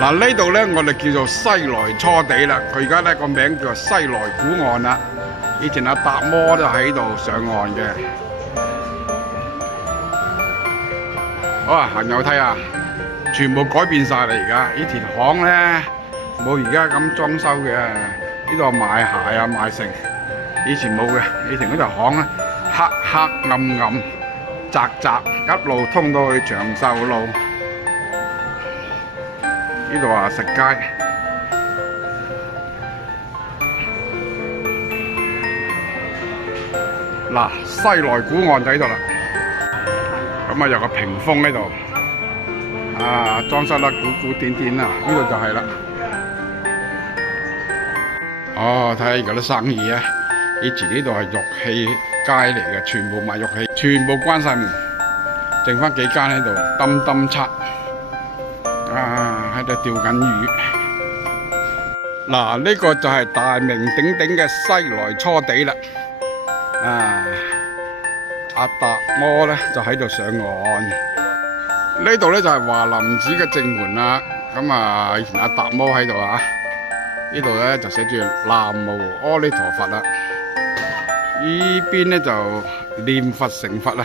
嗱呢度咧，我哋叫做西來初地啦。佢而家咧個名叫做西來古岸啦。以前阿達摩都喺度上岸嘅。好啊，行樓梯啊，全部改變晒啦！而家呢條巷咧冇而家咁裝修嘅。呢度賣鞋啊賣成，以前冇嘅。以前嗰條巷咧黑黑暗暗、窄窄，一路通到去長壽路。呢度話食街，嗱西來古岸就喺度啦。咁啊有個屏風喺度，啊裝修得古古典典啊！呢度就係啦。哦，睇下而家啲生意啊！以前呢度係玉器街嚟嘅，全部賣玉器，全部關晒門，剩翻幾間喺度，揼揼漆。喺度釣緊魚。嗱，呢個就係大名鼎鼎嘅西來初地啦。阿達摩咧就喺度上岸。呢度咧就係華林寺嘅正門啦。咁啊，以前阿達摩喺度啊。呢度咧就寫住南無阿彌陀佛啦。呢邊咧就念佛成佛啦。